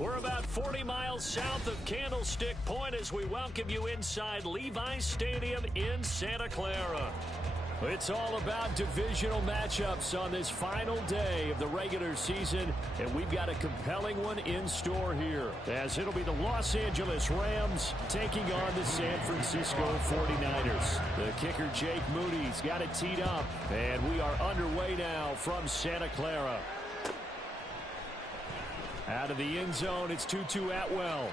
We're about 40 miles south of Candlestick Point as we welcome you inside Levi's Stadium in Santa Clara. It's all about divisional matchups on this final day of the regular season, and we've got a compelling one in store here, as it'll be the Los Angeles Rams taking on the San Francisco 49ers. The kicker, Jake Moody's got it teed up, and we are underway now from Santa Clara. Out of the end zone, it's Tutu Atwell.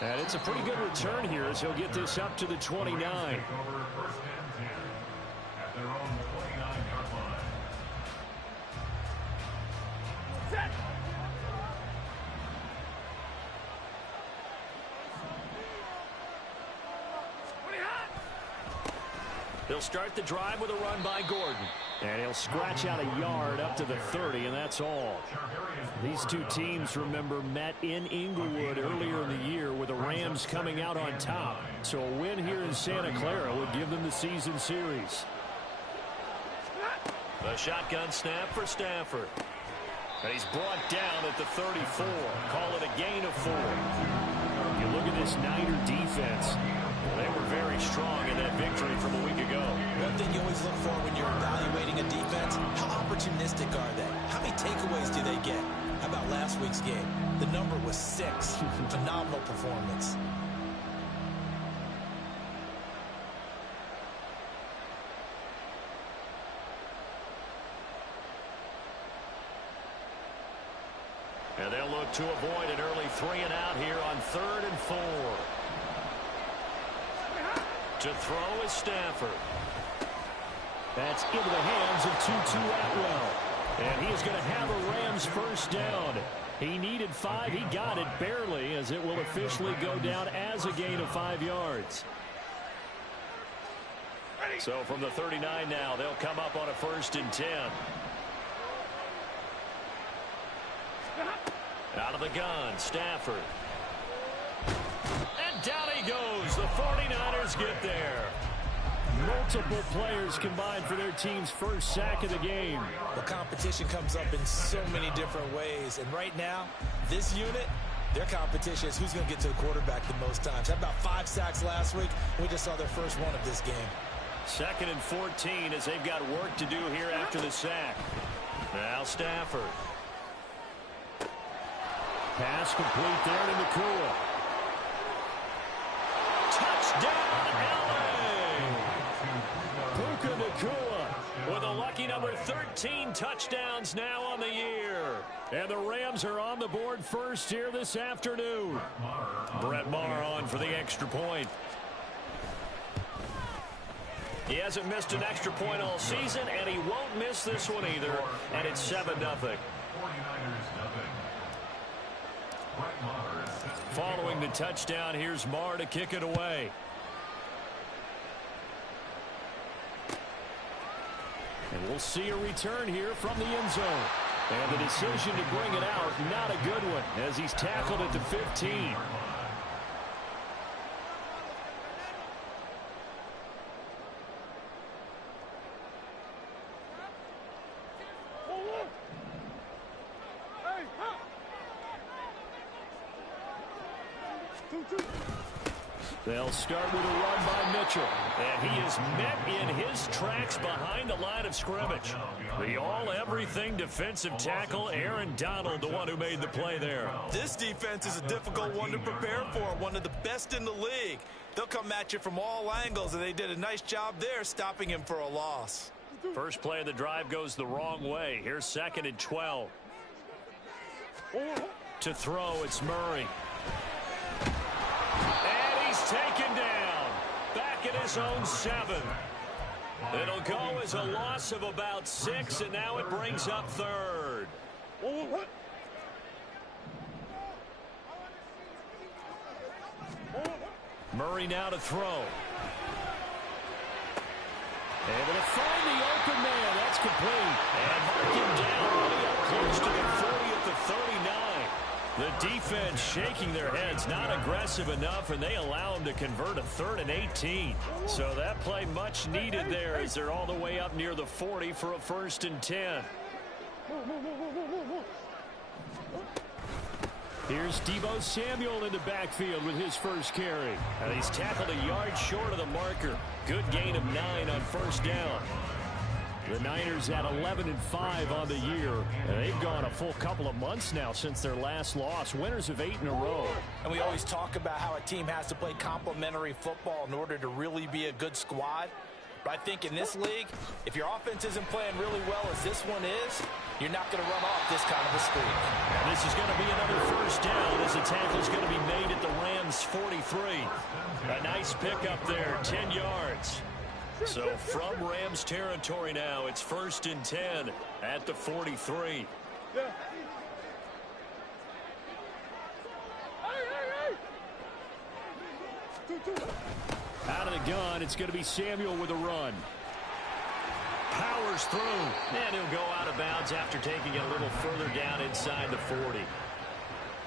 And it's a pretty good return here as he'll get this up to the 29. He'll start the drive with a run by Gordon. And he'll scratch out a yard up to the 30, and that's all. These two teams, remember, met in Inglewood earlier in the year with the Rams coming out on top. So a win here in Santa Clara would give them the season series. The shotgun snap for Stafford. And he's brought down at the 34. Call it a gain of 4. You look at this Niner defense. They were very strong in that victory from a week ago. One thing you always look for when you're evaluating a defense, how opportunistic are they? How many takeaways do they get? How about last week's game? The number was 6. Phenomenal performance. And they'll look to avoid an early 3-and-out here on 3rd and 4. To throw is Stafford. That's into the hands of Tutu Atwell. And he is going to have a Rams first down. He needed 5. He got it barely, as it will officially go down as a gain of 5 yards. So from the 39 now, they'll come up on a 1st and 10. Out of the gun, Stafford. And down he goes. The 49ers get there. Multiple players combined for their team's first sack of the game. The competition comes up in so many different ways. And right now, this unit, their competition is who's going to get to the quarterback the most times. Had about 5 sacks last week. We just saw their first one of this game. 2nd and 14 as they've got work to do here after the sack. Now Stafford. Pass complete there to Nakua. Touchdown, LA! Puka Nakua with a lucky number 13 touchdowns now on the year. And the Rams are on the board first here this afternoon. Brett Maher on for the extra point. He hasn't missed an extra point all season, and he won't miss this one either. And it's 7-0. Following the touchdown, here's Maher to kick it away. And we'll see a return here from the end zone. And the decision to bring it out, not a good one, as he's tackled at the 15. They'll start with a run by Mitchell. And he is met in his tracks behind the line of scrimmage. The all-everything defensive tackle, Aaron Donald, the one who made the play there. This defense is a difficult one to prepare for, one of the best in the league. They'll come at you from all angles, and they did a nice job there stopping him for a loss. First play of the drive goes the wrong way. Here's 2nd and 12. To throw, it's Murray. And he's taken down. Back at his own 7. It'll go as a loss of about 6, and now it brings up 3rd. Murray now to throw. Able to find the open man. That's complete. And mark him down really up close to the 40 at the 39. The defense shaking their heads, not aggressive enough, and they allow him to convert a 3rd and 18. So that play much needed there as they're all the way up near the 40 for a 1st and 10. Here's Deebo Samuel in the backfield with his first carry. And he's tackled a yard short of the marker. Good gain of 9 on first down. The Niners at 11-5 on the year. And they've gone a full couple of months now since their last loss. Winners of 8 in a row. And we always talk about how a team has to play complementary football in order to really be a good squad. But I think in this league, if your offense isn't playing really well as this one is, you're not going to run off this kind of a streak. And this is going to be another first down as the tackle's going to be made at the Rams' 43. A nice pickup there, 10 yards. So from Rams territory now, it's 1st and 10 at the 43. Out of the gun, it's going to be Samuel with a run. Powers through, and he'll go out of bounds after taking it a little further down inside the 40.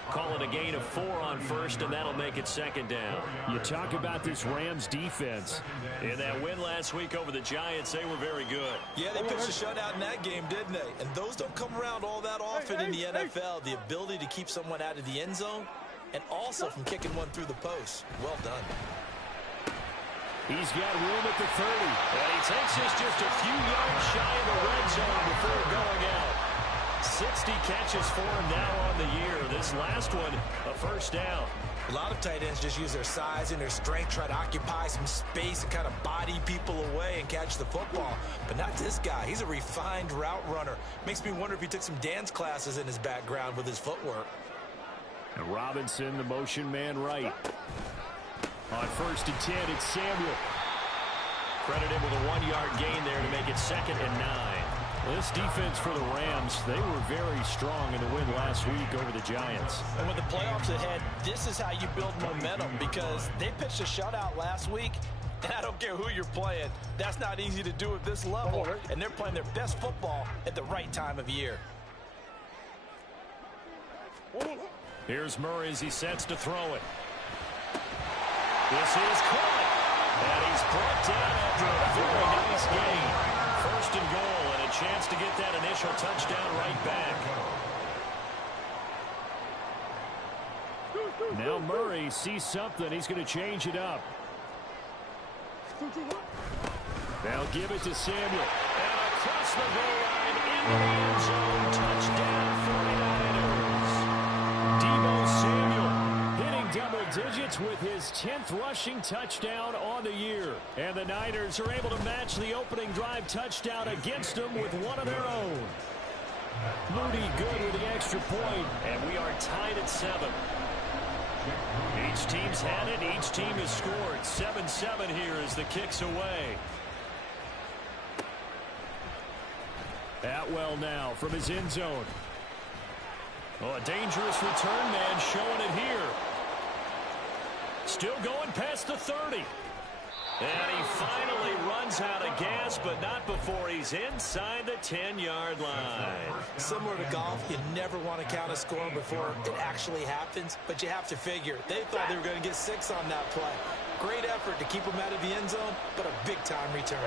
Call it a gain of 4 on first, and that'll make it 2nd down. You talk about this Rams defense. In that win last week over the Giants, they were very good. Yeah, they pitched a shutout in that game, didn't they? And those don't come around all that often in the NFL. The ability to keep someone out of the end zone and also from kicking one through the post. Well done. He's got room at the 30. And he takes this just a few yards shy of the red zone before going out. 60 catches for him now on the year. This last one, a first down. A lot of tight ends just use their size and their strength, try to occupy some space and kind of body people away and catch the football. But not this guy. He's a refined route runner. Makes me wonder if he took some dance classes in his background with his footwork. And Robinson, the motion man right. On 1st and 10, it's Samuel. Credit him with a 1-yard gain there to make it 2nd and 9. This defense for the Rams, they were very strong in the win last week over the Giants. And with the playoffs ahead, this is how you build momentum because they pitched a shutout last week. And I don't care who you're playing. That's not easy to do at this level. And they're playing their best football at the right time of year. Here's Murray as he sets to throw it. This is caught. And he's brought down after a very nice gain. 1st and goal, and a chance to get that initial touchdown right back. Now Murray sees something. He's going to change it up. They'll give it to Samuel. And across the goal line into the end zone. Touchdown 49ers. Deebo Samuel hitting double digits with his 10th rushing touchdown on the year. And the Niners are able to match the opening drive touchdown against them with one of their own. Moody good with the extra point, and we are tied at 7. Each team's had it. Each team has scored. 7-7 here as the kick's away. Atwell now from his end zone. Oh, a dangerous return man showing it here. Still going past the 30. And he finally runs out of gas, but not before he's inside the 10-yard line. Similar to golf, you never want to count a score before it actually happens, but you have to figure they thought they were going to get 6 on that play. Great effort to keep them out of the end zone, but a big-time return.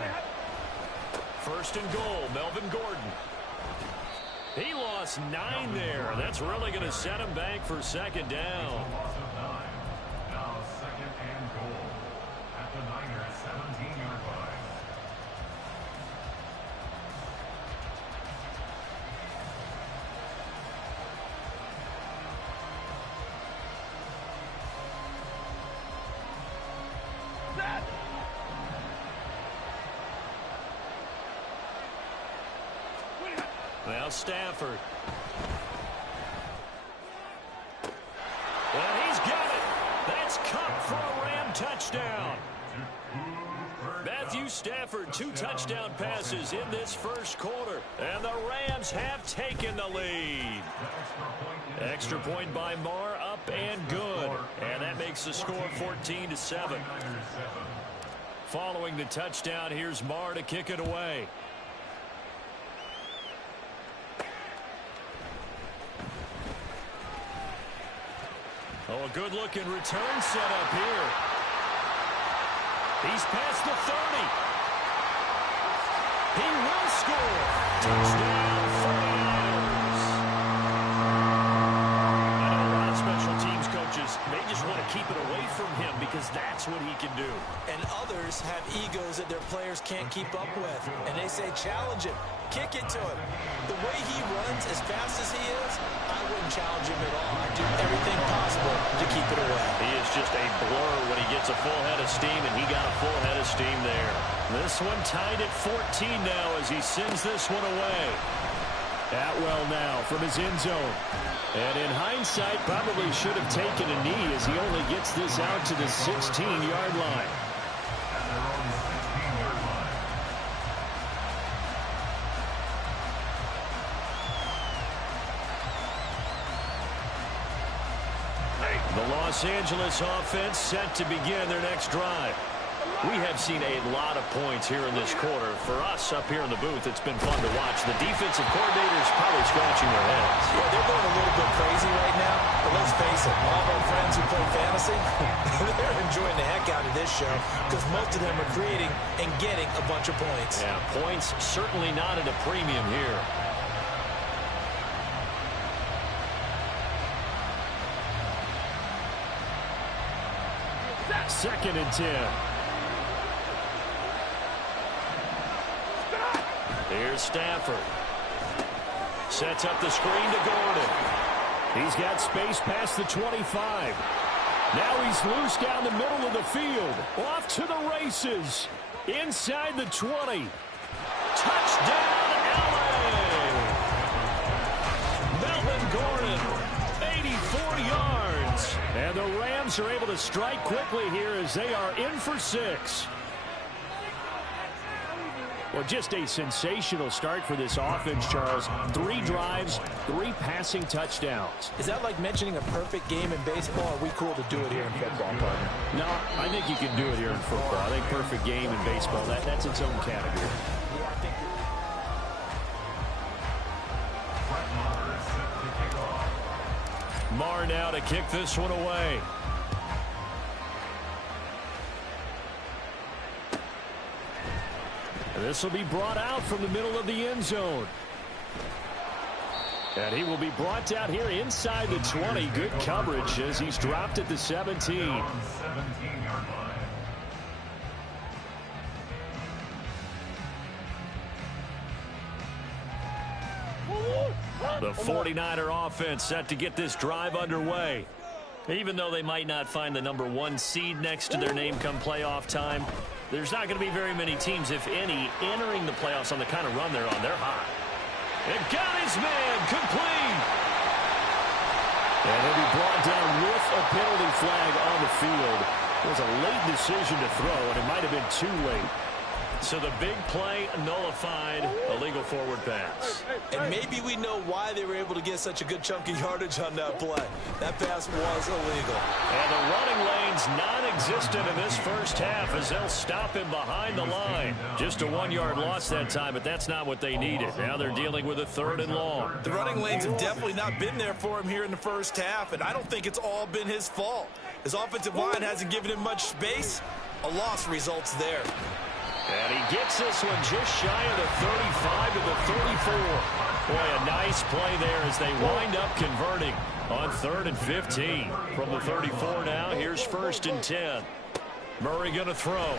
1st and goal, Melvin Gordon. He lost 9 there. That's really going to set him back for 2nd down. Now 2nd and goal at the Niners 17-yard line. Now Stafford. And he's got it. That's Cup for a Ram touchdown. Matthew Stafford, 2 touchdown passes in this first quarter. And the Rams have taken the lead. Extra point by Marr, up and good. And that makes the score 14-7. Following the touchdown, here's Marr to kick it away. Oh, a good-looking return set up here. He's past the 30. He will score. Touchdown 49ers. that's what he can do. And others have egos that their players can't keep up with. And they say, challenge him. Kick it to him. The way he runs as fast as he is, I wouldn't challenge him at all. I'd do everything possible to keep it away. He is just a blur when he gets a full head of steam, and he got a full head of steam there. This one tied at 14 now as he sends this one away. Atwell now from his end zone. And in hindsight, probably should have taken a knee as he only gets this out to the 16-yard line. The Los Angeles offense set to begin their next drive. We have seen a lot of points here in this quarter. For us up here in the booth, it's been fun to watch. The defensive coordinators probably scratching their heads. Yeah, they're going a little bit crazy right now. But let's face it, all of our friends who play fantasy, they're enjoying the heck out of this show because most of them are creating and getting a bunch of points. Yeah, points certainly not at a premium here. Second and 10. Here's Stafford. Sets up the screen to Gordon. He's got space past the 25. Now he's loose down the middle of the field. Off to the races. Inside the 20. Touchdown, LA! Melvin Gordon, 84 yards. And the Rams are able to strike quickly here as they are in for 6. Well, just a sensational start for this offense, Charles. 3 drives, 3 passing touchdowns. Is that like mentioning a perfect game in baseball? Or are we cool to do it here in football, partner? No, I think you can do it here in football. I think perfect game in baseball, that's its own category. Yeah, I think Marr now to kick this one away. This will be brought out from the middle of the end zone. And he will be brought down here inside the 20. Good coverage as he's dropped at the 17. The 49er offense set to get this drive underway. Even though they might not find the #1 seed next to their name come playoff time, there's not going to be very many teams, if any, entering the playoffs on the kind of run they're on. They're hot. And got his man complete. And he'll be brought down with a penalty flag on the field. It was a late decision to throw, and it might have been too late. So the big play nullified, illegal forward pass. And maybe we know why they were able to get such a good chunk of yardage on that play. That pass was illegal. And the running lane's non-existent in this first half as they'll stop him behind the line. Just a 1-yard loss that time, but that's not what they needed. Now they're dealing with a 3rd and long. The running lanes have definitely not been there for him here in the first half, and I don't think it's all been his fault. His offensive line hasn't given him much space. A loss results there. And he gets this one just shy of the 35 to the 34. Boy, a nice play there as they wind up converting on 3rd and 15. From the 34 now, here's 1st and 10. Murray going to throw.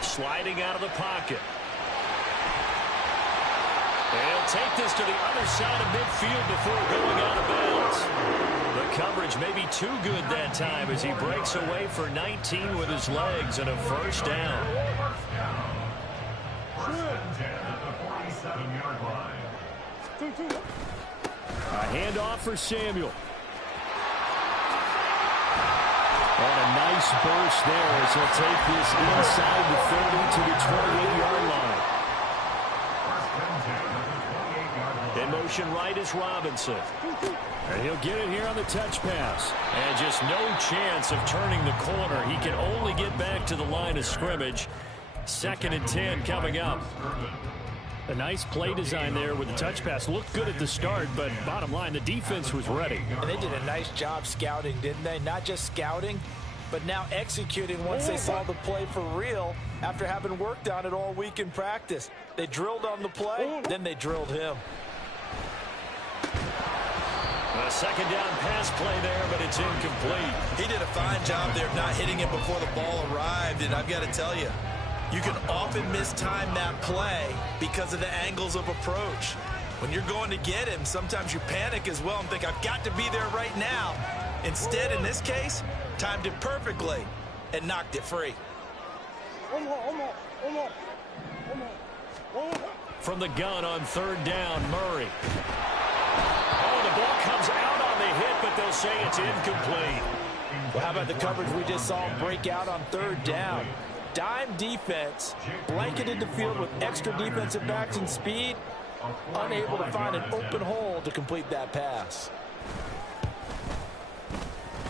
Sliding out of the pocket. And he'll take this to the other side of midfield before going out of bounds. The coverage may be too good that time as he breaks away for 19 with his legs and a 1st down. A handoff for Samuel. And a nice burst there as he'll take this inside the 30 to the 28-yard line. In motion right is Robinson. And he'll get it here on the touch pass. And just no chance of turning the corner. He can only get back to the line of scrimmage. 2nd and 10 coming up. A nice play design there with the touch pass. Looked good at the start, but bottom line, the defense was ready. And they did a nice job scouting, didn't they? Not just scouting, but now executing once they saw the play for real after having worked on it all week in practice. They drilled on the play, then they drilled him. A second down pass play there, but it's incomplete. He did a fine job there of not hitting it before the ball arrived, and I've got to tell you, you can often mistime that play because of the angles of approach. When you're going to get him, sometimes you panic as well and think, I've got to be there right now. Instead, in this case, timed it perfectly and knocked it free. From the gun on third down, Murray. Oh, the ball comes out on the hit, but they'll say it's incomplete. Well, how about the coverage we just saw him break out on third down? Dime defense, blanketed the field with extra defensive backs and speed, unable to find an open hole to complete that pass.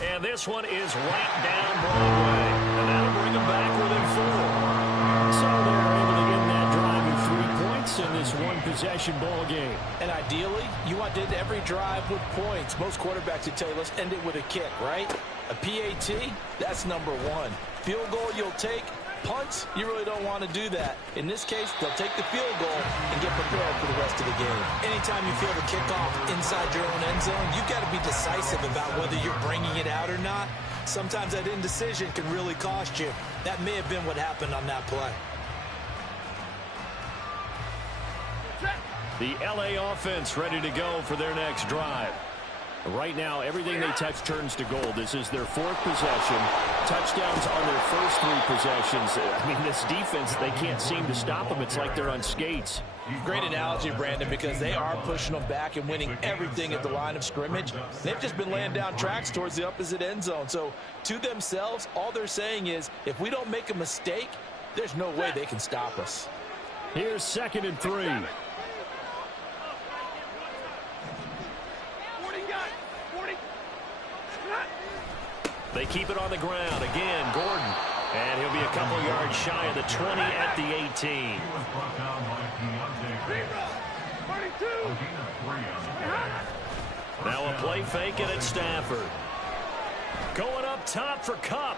And this one is right down Broadway. And that'll bring them back within 4. So they're able to get that drive with 3 points in this one-possession ball game. And ideally, you want to end every drive with points. Most quarterbacks would tell you, let's end it with a kick, right? A PAT, that's number 1. Field goal you'll take. Punts, you really don't want to do that. In this case, they'll take the field goal and get prepared for the rest of the game. Anytime you feel the kickoff inside your own end zone, you've got to be decisive about whether you're bringing it out or not. Sometimes that indecision can really cost you. That may have been what happened on that play. The LA offense ready to go for their next drive. Right now, everything they touch turns to gold. This is their 4th possession. Touchdowns on their first 3 possessions. I mean, this defense, they can't seem to stop them. It's like they're on skates. Great analogy, Brandon, because they are pushing them back and winning everything at the line of scrimmage. They've just been laying down tracks towards the opposite end zone. So, to themselves, all they're saying is, if we don't make a mistake, there's no way they can stop us. Here's 2nd and 3. They keep it on the ground. Again, Gordon. And he'll be a couple yards shy of the 20 at the 18. Now a play fake and it's Stafford. Going up top for Kupp.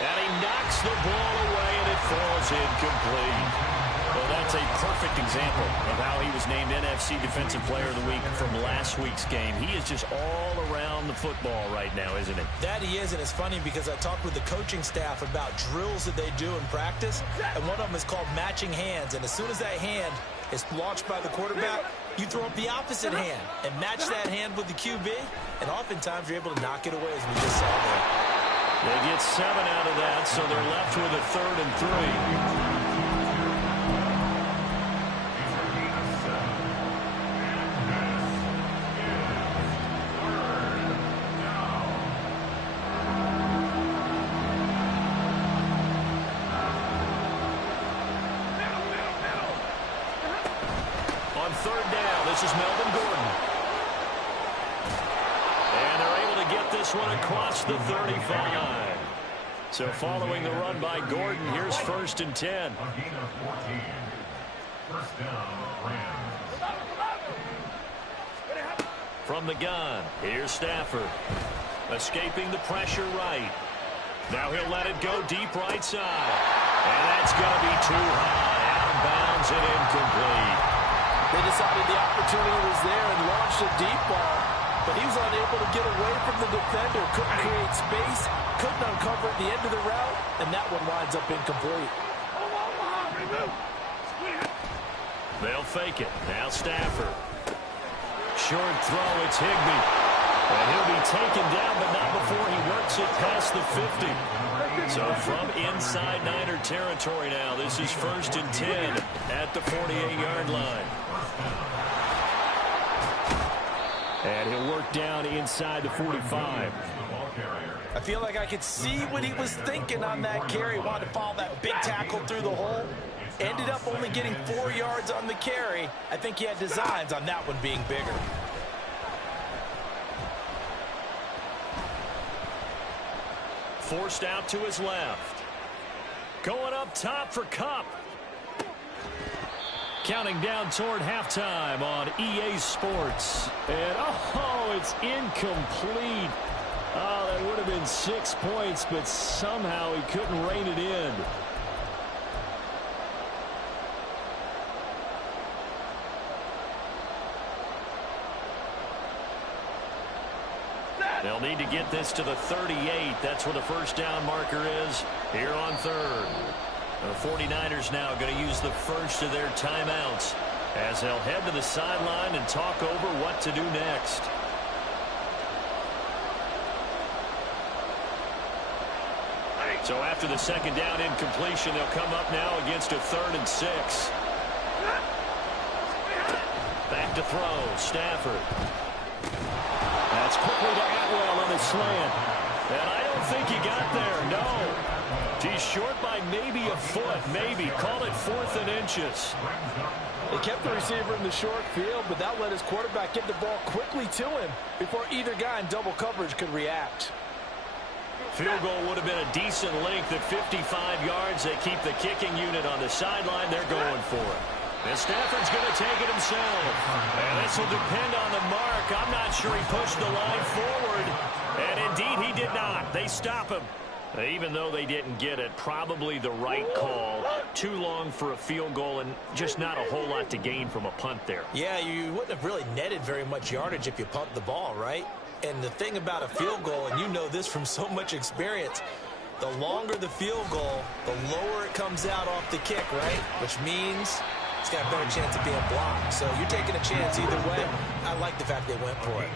And he knocks the ball away and it falls incomplete. Well, that's a perfect example of how he was named NFC Defensive Player of the Week from last week's game. He is just all around the football right now, isn't it? That he is, and it's funny because I talked with the coaching staff about drills that they do in practice, and one of them is called matching hands. And as soon as that hand is launched by the quarterback, you throw up the opposite hand and match that hand with the QB, and oftentimes you're able to knock it away, as we just saw there. They get 7 out of that, so they're left with a 3rd and 3. Across the 35. So following the run by Gordon, here's 1st and 10. From the gun, here's Stafford. Escaping the pressure right. Now he'll let it go deep right side. And that's going to be too high. Out of bounds and incomplete. They decided the opportunity was there and launched a deep ball. But he was unable to get away from the defender, couldn't create space, couldn't uncover at the end of the route, and that one winds up incomplete. They'll fake it. Now Stafford. Short throw, it's Higbee. And he'll be taken down, but not before he works it past the 50. So from inside Niner territory now, this is 1st and 10 at the 48-yard line. And he'll work down inside the 45. I feel like I could see what he was thinking on that carry. Wanted to follow that big tackle through the hole. Ended up only getting 4 yards on the carry. I think he had designs on that one being bigger. Forced out to his left. Going up top for Kupp. Counting down toward halftime on EA Sports. And, oh, it's incomplete. Oh, that would have been 6 points, but somehow he couldn't rein it in. They'll need to get this to the 38. That's where the first down marker is here on third. The 49ers now going to use the first of their timeouts as they'll head to the sideline and talk over what to do next. So after the second down incompletion, they'll come up now against a 3rd and 6. Back to throw, Stafford. That's quickly to Atwell on the slant. And I don't think he got there, no. He's short by maybe a foot, maybe. Call it 4th and inches. They kept the receiver in the short field, but that let his quarterback get the ball quickly to him before either guy in double coverage could react. Field goal would have been a decent length at 55 yards. They keep the kicking unit on the sideline. They're going for it. And Stafford's going to take it himself. And this will depend on the mark. I'm not sure he pushed the line forward. And indeed, he did not. They stop him. Even though they didn't get it, probably the right call. Too long for a field goal and just not a whole lot to gain from a punt there. Yeah, you wouldn't have really netted very much yardage if you pumped the ball, right? And the thing about a field goal, and you know this from so much experience, the longer the field goal, the lower it comes out off the kick, right? Which means it's got a better chance of being blocked. So you're taking a chance either way. I like the fact they went for it.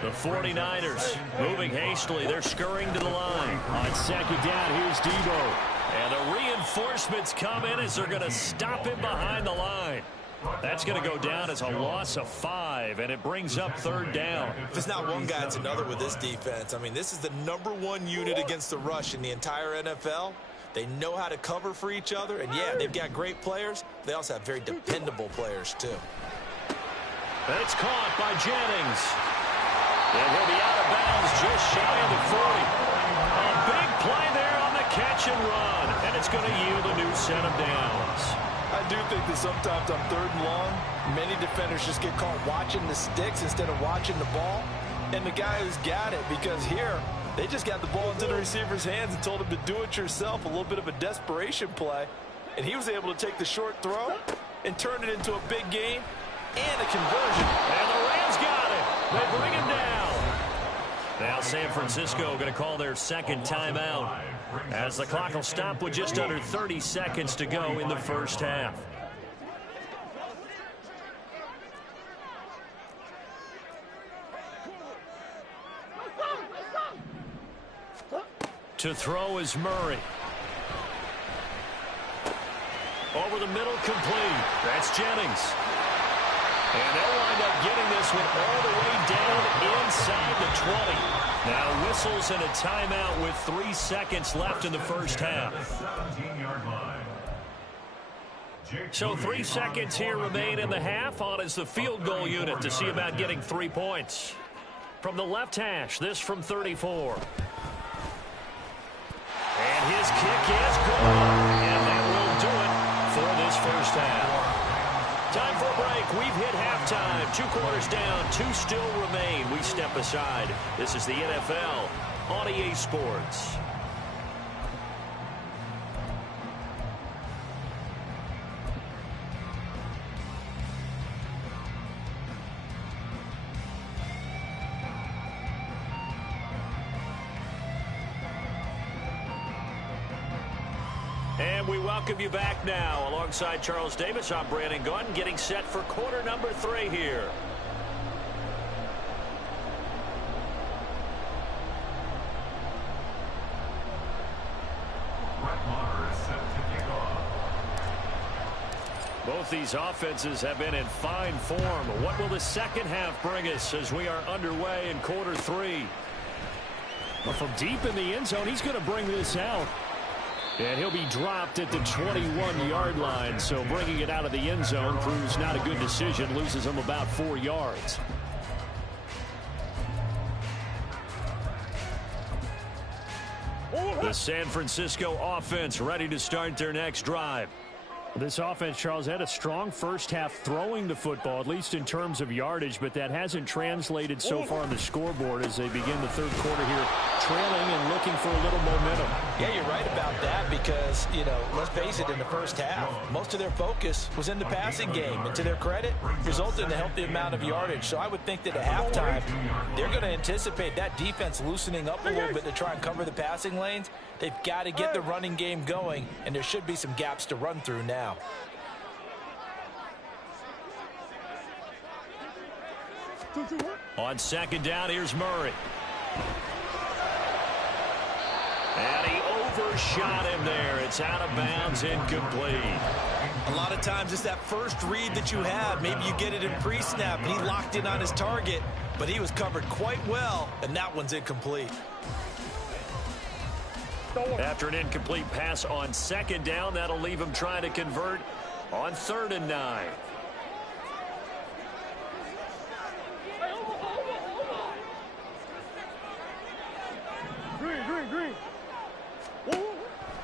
The 49ers moving hastily. They're scurrying to the line. On second down, here's Debo. And the reinforcements come in as they're going to stop him behind the line. That's going to go down as a loss of 5, and it brings up 3rd down. If it's not one guy, it's another with this defense. I mean, this is the #1 unit against the rush in the entire NFL. They know how to cover for each other, and yeah, they've got great players. They also have very dependable players, too. It's caught by Jennings. And he'll be out of bounds just shy of the 40. A big play there on the catch and run, and it's going to yield a new set of downs. I do think that sometimes on 3rd and long, many defenders just get caught watching the sticks instead of watching the ball. And the guy who's got it, because here, they just got the ball into the receiver's hands and told him to do it yourself, a little bit of a desperation play. And he was able to take the short throw and turn it into a big gain and a conversion. And the Rams got it. They bring him down. Now San Francisco going to call their second timeout as the clock will stop with just under 30 seconds to go in the first half. To throw is Murray. Over the middle, complete. That's Jennings. And they'll wind up getting this one all the way down inside the 20. Now whistles and a timeout with 3 seconds left in the first half. So 3 seconds here remain in the half. On is the field goal unit to see about getting 3 points. From the left hash, this from 34. And his kick is good. And that will do it for this first half. Time for a break. We've hit halftime. 2 quarters down. 2 still remain. We step aside. This is the NFL on EA Sports. And we welcome you back now. Alongside Charles Davis, I'm Brandon Gunn, getting set for quarter number 3 here. Both these offenses have been in fine form. What will the second half bring us as we are underway in quarter 3? Well, from deep in the end zone, he's going to bring this out. And he'll be dropped at the 21-yard line, so bringing it out of the end zone proves not a good decision, loses him about 4 yards. The San Francisco offense ready to start their next drive. This offense, Charles, had a strong first half throwing the football, at least in terms of yardage, but that hasn't translated so far on the scoreboard as they begin the third quarter here, trailing and looking for a little momentum. Yeah, you're right about that because, you know, let's face it, in the first half, most of their focus was in the passing game. And to their credit, resulted in a healthy amount of yardage. So I would think that at halftime, they're going to anticipate that defense loosening up a little bit to try and cover the passing lanes. They've got to get the running game going, and there should be some gaps to run through now. On second down, here's Murray. And he overshot him there. It's out of bounds, incomplete. A lot of times it's that first read that you have. Maybe you get it in pre-snap, and he locked in on his target, but he was covered quite well, and that one's incomplete. After an incomplete pass on second down, that'll leave him trying to convert on 3rd and 9. Green.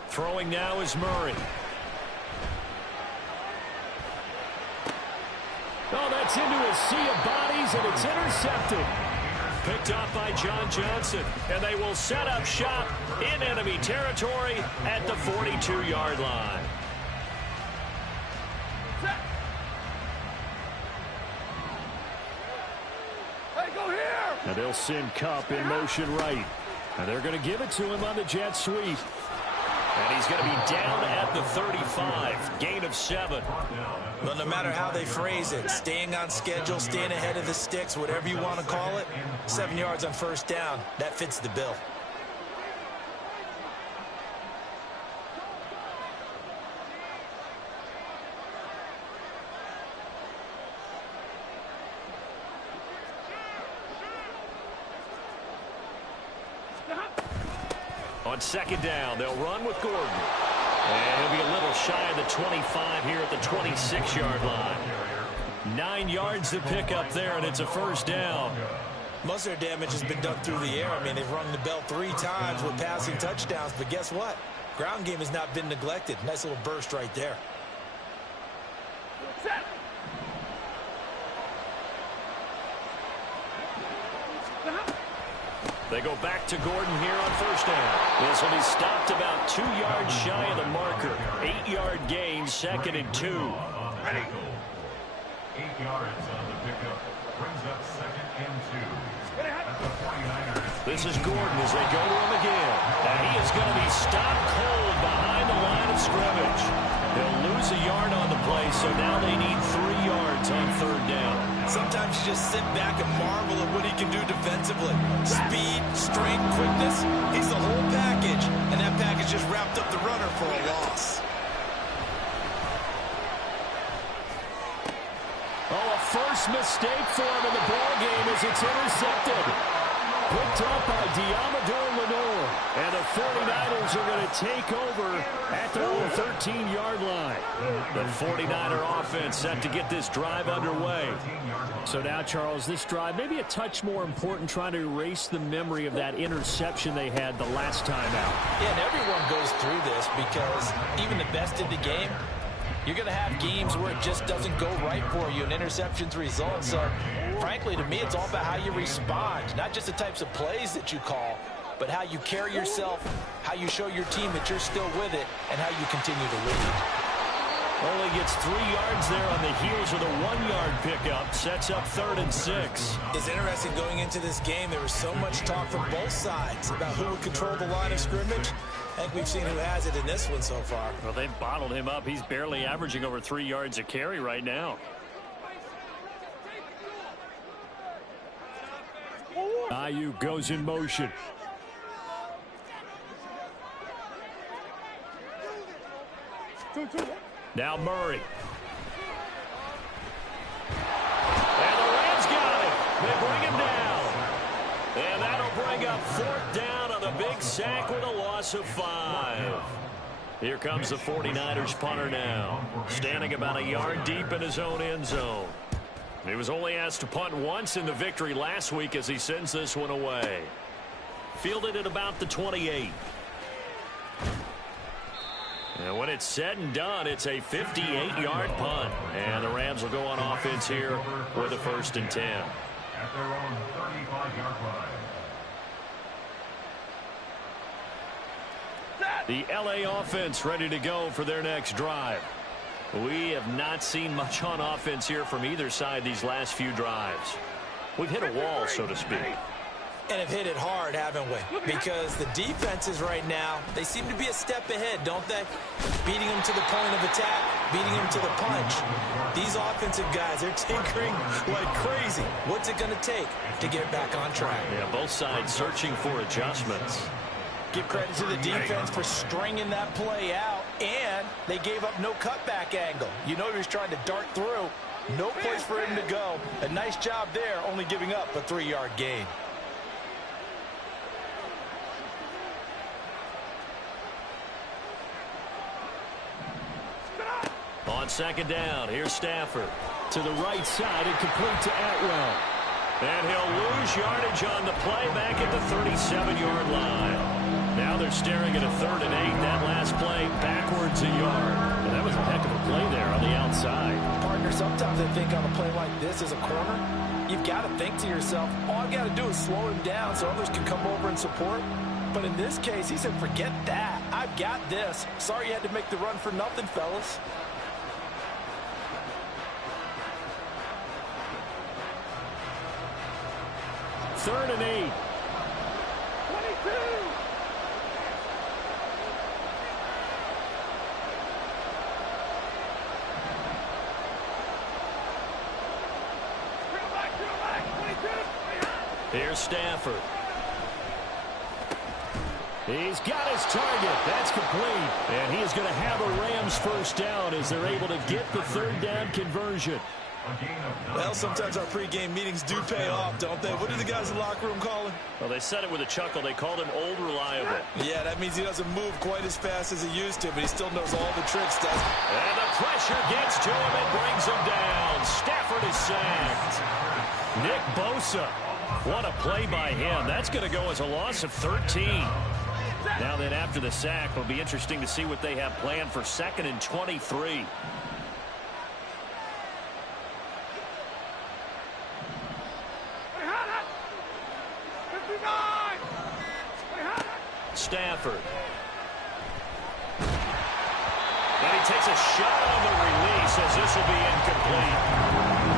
Throwing now is Murray. Oh, that's into a sea of bodies, and it's intercepted. Picked off by John Johnson, and they will set up shop in enemy territory at the 42-yard line. Hey, go here! And they'll send Kupp in motion right. And they're going to give it to him on the jet sweep. And he's going to be down at the 35. Gain of 7. Well, no matter how they phrase it, staying on schedule, staying ahead of the sticks, whatever you want to call it, 7 yards on first down, that fits the bill. On second down, they'll run with Gordon. And he'll be a little shy of the 25 here at the 26-yard line. 9 yards to pick up there, and it's a first down. Most of their damage has been done through the air. I mean, they've rung the bell 3 times with passing touchdowns, but guess what? Ground game has not been neglected. Nice little burst right there. They go back to Gordon here on first down. This will be stopped about 2 yards shy of the marker. 8-yard gain, 2nd and 2. Ready. 8 yards on the pickup. Brings up 2nd and 2. At the 49ers. This is Gordon as they go to him again. And he is going to be stopped cold behind the line of scrimmage. They'll lose a yard on the play, so now they need 3 yards on 3rd down. Sometimes you just sit back and marvel at what he can do defensively. Speed, strength, quickness, he's the whole package. And that package just wrapped up the runner for a loss. Oh, a first mistake for him in the ball game as it's intercepted. Picked up by Diamador Lenore. And the 49ers are going to take over at their own 13-yard line. The 49er offense set to get this drive underway. So now, Charles, this drive maybe a touch more important, trying to erase the memory of that interception they had the last time out. Yeah, and everyone goes through this because even the best in the game, you're going to have games where it just doesn't go right for you and interceptions result. So, frankly, to me, it's all about how you respond, not just the types of plays that you call, but how you carry yourself, how you show your team that you're still with it, and how you continue to lead. Only gets 3 yards there on the heels of the 1-yard pickup. Sets up 3rd and 6. It's interesting going into this game. There was so much talk from both sides about who would control the line of scrimmage. I think we've seen who has it in this one so far. Well, they've bottled him up. He's barely averaging over 3 yards a carry right now. Ayuk goes in motion. Now Murray. And the Rams got it. They bring him down. And that'll bring up 4th down on the big sack with a loss of 5. Here comes the 49ers punter now. Standing about a yard deep in his own end zone. He was only asked to punt once in the victory last week as he sends this one away. Fielded at about the 28. And when it's said and done, it's a 58-yard punt. And the Rams will go on offense here with a 1st and 10. At their own 35-yard line. The LA offense ready to go for their next drive. We have not seen much on offense here from either side these last few drives. We've hit a wall, so to speak. And have hit it hard, haven't we? Because the defenses right now, they seem to be a step ahead, don't they? Beating them to the point of attack, beating them to the punch. These offensive guys, they're tinkering like crazy. What's it going to take to get back on track? Yeah, both sides searching for adjustments. Give credit to the defense for stringing that play out, and they gave up no cutback angle. You know he was trying to dart through. No place for him to go. A nice job there, only giving up a 3-yard gain. On 2nd down, here's Stafford. To the right side and complete to Atwell. And he'll lose yardage on the play back at the 37-yard line. Now they're staring at a 3rd and 8. That last play backwards a yard. And that was a heck of a play there on the outside. Partner, sometimes I think on a play like this as a corner, you've got to think to yourself, all I've got to do is slow him down so others can come over and support. But in this case, he said, forget that. I've got this. Sorry you had to make the run for nothing, fellas. Third and 8. 22. Here's Stafford. He's got his target. That's complete. And he is going to have a Rams 1st down as they're able to get the 3rd down conversion. Well, sometimes our pregame meetings do pay off, don't they? What do the guys in the locker room call him? Well, they said it with a chuckle. They called him Old Reliable. Yeah, that means he doesn't move quite as fast as he used to, but he still knows all the tricks, does he? And the pressure gets to him and brings him down. Stafford is sacked. Nick Bosa. What a play by him. That's going to go as a loss of 13. Now then, after the sack, it'll be interesting to see what they have planned for 2nd and 23. Stafford. And he takes a shot on the release as this will be incomplete.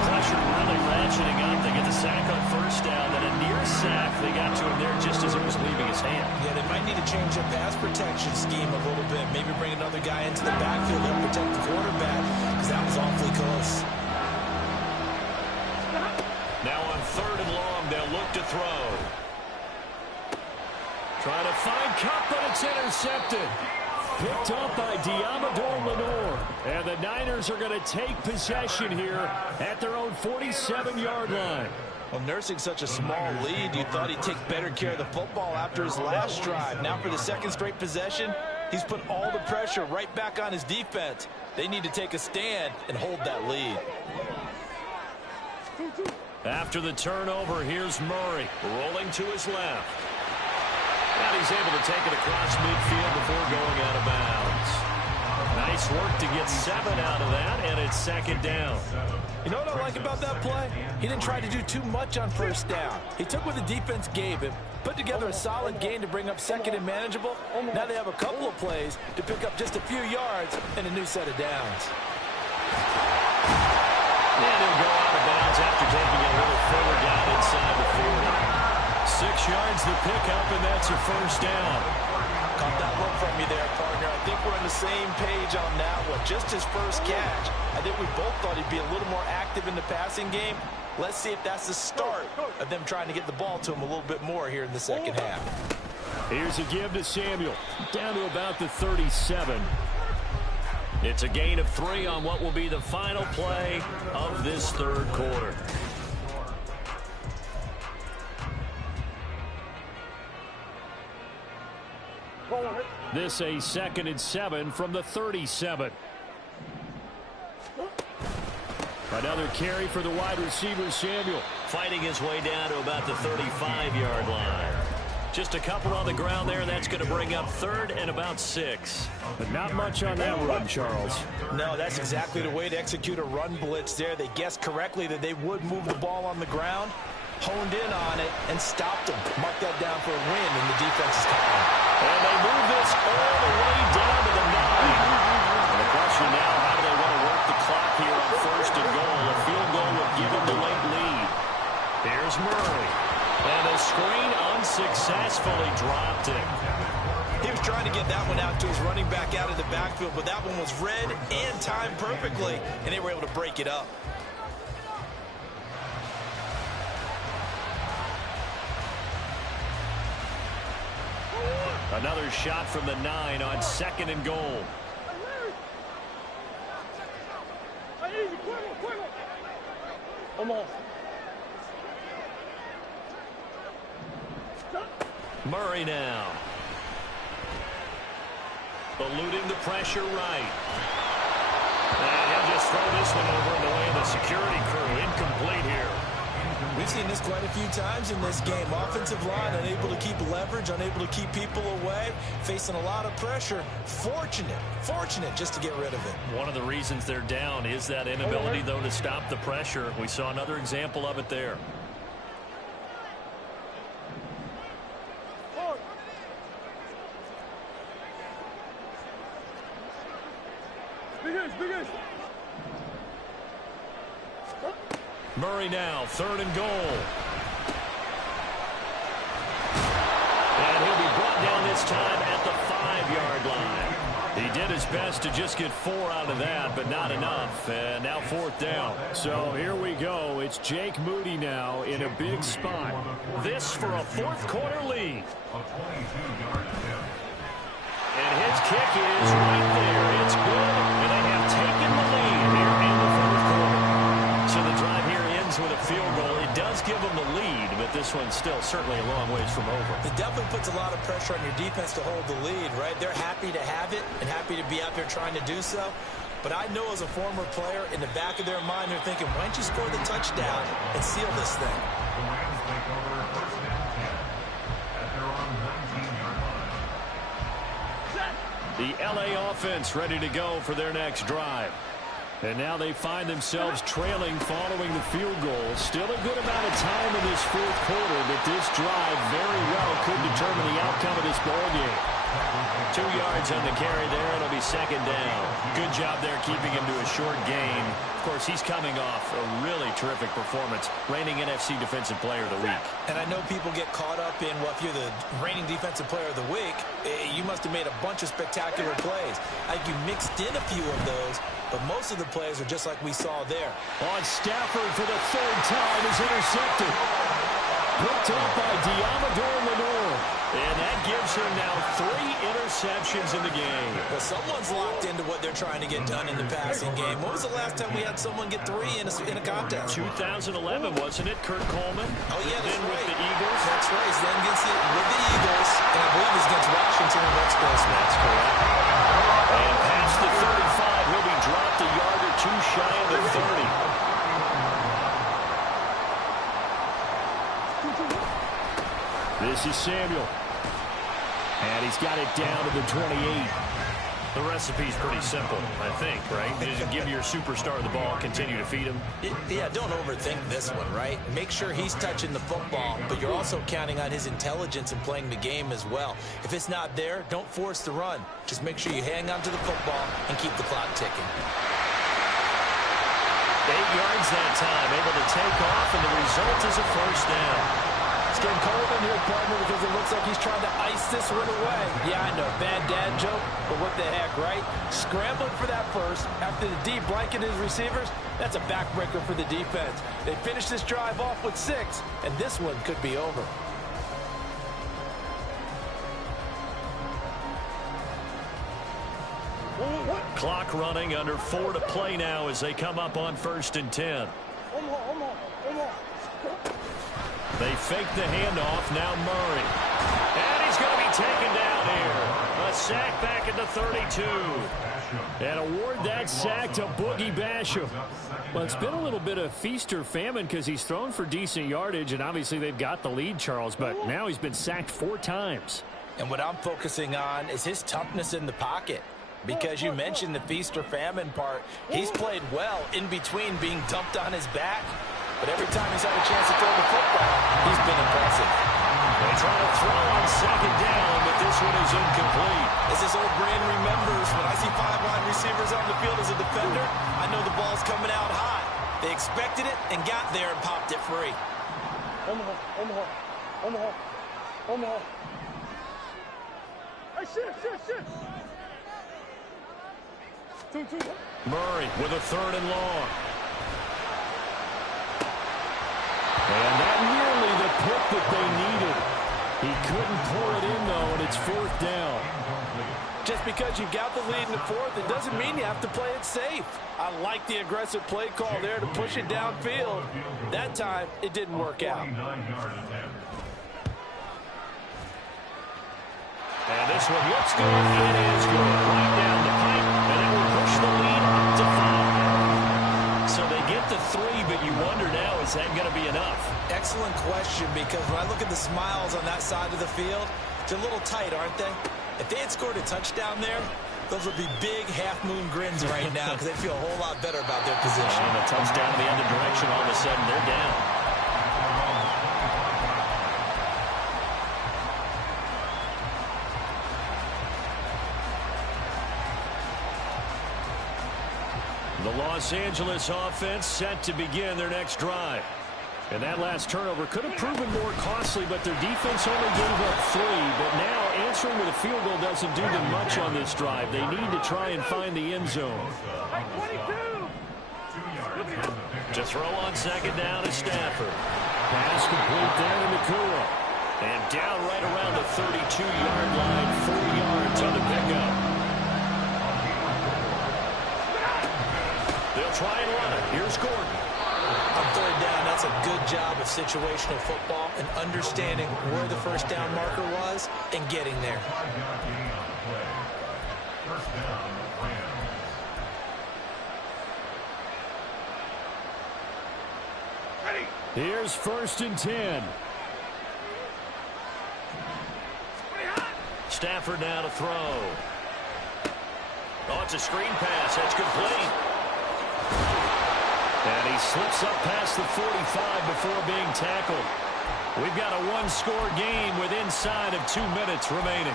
Pressure really ratcheting up. They get the sack on 1st down. Then a near sack. They got to him there just as it was leaving his hand. Yeah, they might need to change their pass protection scheme a little bit. Maybe bring another guy into the backfield to protect the quarterback, because that was awfully close. Now on 3rd and long, they'll look to throw. Trying to find Cup, but it's intercepted. Picked up by Diamador Lenore. And the Niners are going to take possession here at their own 47-yard line. Well, nursing such a small lead, you thought he'd take better care of the football after his last drive. Now for the 2nd straight possession, he's put all the pressure right back on his defense. They need to take a stand and hold that lead. After the turnover, here's Murray rolling to his left. And he's able to take it across midfield before going out of bounds. Nice work to get 7 out of that, and it's 2nd down. You know what I like about that play? He didn't try to do too much on 1st down. He took what the defense gave him, put together a solid gain to bring up 2nd and manageable. Now they have a couple of plays to pick up just a few yards and a new set of downs. And he'll go out of bounds after taking it a little further down inside the 40. 6 yards the pickup, and that's a 1st down. Caught that look from you there, partner. I think we're on the same page on that one. Just his first catch. I think we both thought he'd be a little more active in the passing game. Let's see if that's the start of them trying to get the ball to him a little bit more here in the 2nd half. Here's a give to Samuel. Down to about the 37. It's a gain of 3 on what will be the final play of this 3rd quarter. This a 2nd and 7 from the 37. Another carry for the wide receiver, Samuel. Fighting his way down to about the 35-yard line. Just a couple on the ground there, and that's going to bring up third and about 6. But not much on that run, Charles. No, that's exactly the way to execute a run blitz there. They guessed correctly that they would move the ball on the ground, honed in on it, and stopped them. Mark that down for a win in the defense's column. And they move this all the way down to the 9. And the question now, how do they want to work the clock here on first and goal? A field goal would give them the late lead. Here's Murray. And the screen unsuccessfully dropped it. He was trying to get that one out to his running back out of the backfield, but that one was read and timed perfectly, and they were able to break it up. Another shot from the 9 on second and goal. Murray now. Eluding the pressure right. And he'll just throw this one over in the way of the security crew. Incomplete here. We've seen this quite a few times in this game. Offensive line unable to keep leverage, unable to keep people away, facing a lot of pressure. Fortunate just to get rid of it. One of the reasons they're down is that inability, though, to stop the pressure. We saw another example of it there. Murray now, third and goal. And he'll be brought down this time at the 5-yard line. He did his best to just get 4 out of that, but not enough. And now fourth down. So here we go. It's Jake Moody now in a big spot. This for a fourth-quarter lead. And his kick is right there. It's good. And they have taken the lead here in the fourth quarter. So the drive here ends with a field goal. It does give them the lead, but this one's still certainly a long ways from over. It definitely puts a lot of pressure on your defense to hold the lead, right? They're happy to have it and happy to be out there trying to do so. But I know as a former player, in the back of their mind, they're thinking, why don't you score the touchdown and seal this thing? The Rams take over first and 10 at their own 19-yard line. The LA offense ready to go for their next drive. And now they find themselves trailing following the field goal. Still a good amount of time in this fourth quarter, but this drive very well could determine the outcome of this ball game. 2 yards on the carry there. It'll be second down. Good job there keeping him to a short gain. Of course, he's coming off a really terrific performance, reigning NFC Defensive Player of the Week. And I know people get caught up in, well, if you're the reigning Defensive Player of the Week, you must have made a bunch of spectacular plays. I think you mixed in a few of those, but most of the plays are just like we saw there. On Stafford for the third time is intercepted. Picked up by Diamador Lenore. And that gives him now 3 interceptions in the game. Well, someone's locked into what they're trying to get done in the passing game. When was the last time we had someone get 3 in a contest? 2011, wasn't it? Kurt Coleman? Oh, yeah, that's then right. with the Eagles. That's right. He's then against with the Eagles, and I believe he's against Washington and Rex Grossman. That's correct. And past the 35, he'll be dropped a yard or 2 shy of the 30. This is Samuel. And he's got it down to the 28. The recipe's pretty simple, I think, right? Just give your superstar the ball, continue to feed him. Yeah, don't overthink this one, right? Make sure he's touching the football, but you're also counting on his intelligence in playing the game as well. If it's not there, don't force the run. Just make sure you hang on to the football and keep the clock ticking. 8 yards that time, able to take off, and the result is a first down. It's getting cold in here, partner, because it looks like he's trying to ice this one away. Yeah, I know, bad dad joke, but what the heck, right? Scrambling for that first after the D blanketed his receivers, that's a backbreaker for the defense. They finished this drive off with 6, and this one could be over. Clock running, under 4 to play now as they come up on first and 10. They fake the handoff, now Murray. And he's going to be taken down here. A sack back at the 32. And award that sack to Boogie Basham. Well, it's been a little bit of feast or famine because he's thrown for decent yardage, and obviously they've got the lead, Charles, but now he's been sacked 4 times. And what I'm focusing on is his toughness in the pocket. Because you mentioned the feast or famine part, he's played well in between being dumped on his back. But every time he's had a chance to throw the football, he's been impressive. They try to throw on 2nd down, but this one is incomplete. As his old brain remembers, when I see 5 wide receivers on the field as a defender, I know the ball's coming out high. They expected it and got there and popped it free. Omaha. Hey, shit. Murray with a 3rd and long. And that nearly the pick that they needed. He couldn't pull it in, though, and it's 4th down. Just because you got the lead in the 4th, it doesn't mean you have to play it safe. I like the aggressive play call there to push it downfield. That time, it didn't work out. And this one looks good. It is good. Right down the pipe, and it will push the lead up to 5. So they get the 3, but you wonder now, is that going to be enough? Excellent question, because when I look at the smiles on that side of the field, they're a little tight, aren't they? If they had scored a touchdown there, those would be big half-moon grins right now because they'd feel a whole lot better about their position. And a touchdown in the other direction, all of a sudden they're down. The Los Angeles offense set to begin their next drive. And that last turnover could have proven more costly, but their defense only gave up 3. But now answering with a field goal doesn't do them much on this drive. They need to try and find the end zone. To throw on 2nd down is Stafford. Pass complete there to Nakua. And down right around the 32-yard line, 4 yards on the pickup. They'll try and run it. Here's Gordon. On 3rd down, that's a good job of situational football and understanding where the 1st down marker was and getting there. Here's 1st and 10. Stafford now to throw. Oh, it's a screen pass. That's complete. And he slips up past the 45 before being tackled. We've got a 1-score game with inside of 2 minutes remaining.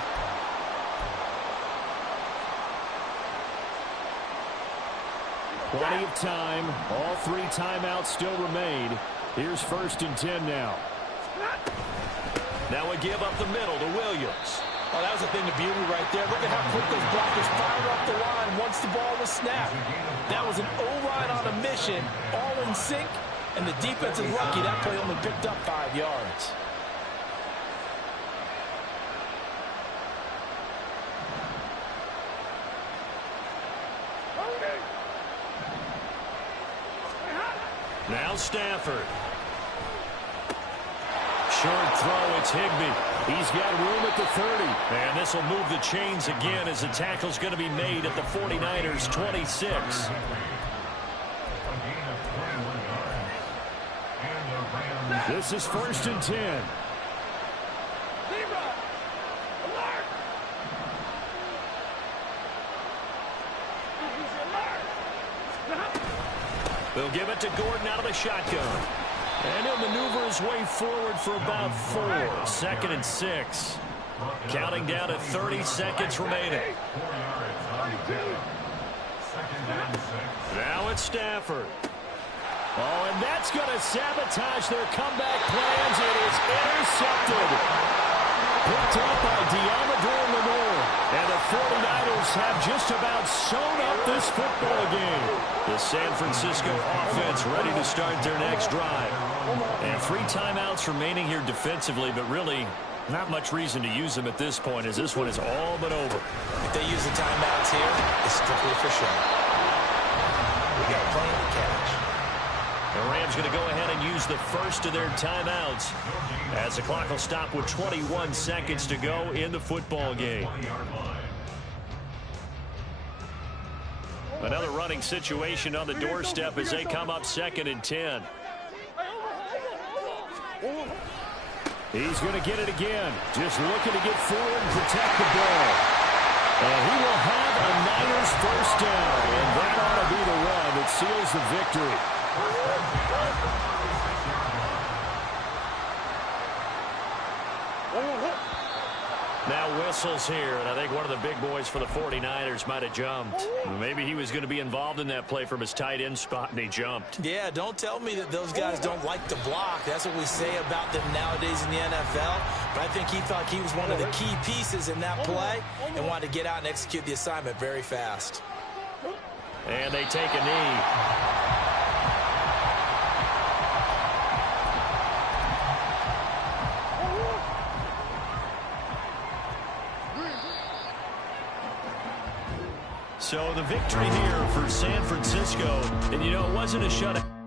Plenty of time. All 3 timeouts still remain. Here's 1st and 10 now. Now we give up the middle to Williams. Oh, that was a thing of beauty right there. Look at how quick those blockers fired off the line once the ball was snapped. That was an O-line on a mission, all in sync, and the defense is lucky that play only picked up 5 yards. Now Stafford. Short throw, it's Higbee. He's got room at the 30. And this will move the chains again as the tackle's going to be made at the 49ers' 26. This is 1st and 10. They'll give it to Gordon out of the shotgun. And he'll maneuver his way forward for about 4. 2nd and 6. Counting down to 30 seconds remaining. Now it's Stafford. Oh, and that's going to sabotage their comeback plans. It is intercepted. Picked up by Diamador Lenore. And the 49ers have just about sewn up this football game. The San Francisco offense ready to start their next drive. And 3 timeouts remaining here defensively, but really not much reason to use them at this point as this one is all but over. If they use the timeouts here, it's strictly for show. We got plenty to catch. The Rams going to go ahead and use the first of their timeouts as the clock will stop with 21 seconds to go in the football game. Another running situation on the doorstep as they come up 2nd and 10. He's going to get it again. Just looking to get forward and protect the ball. And he will have a Niners first down. And that ought to be the run that seals the victory. Now whistles here, and I think one of the big boys for the 49ers might have jumped. Maybe he was going to be involved in that play from his tight end spot, and he jumped. Yeah, don't tell me that those guys don't like to block. That's what we say about them nowadays in the NFL. But I think he thought he was one of the key pieces in that play and wanted to get out and execute the assignment very fast. And they take a knee. So the victory here for San Francisco. And, you know, it wasn't a shutout.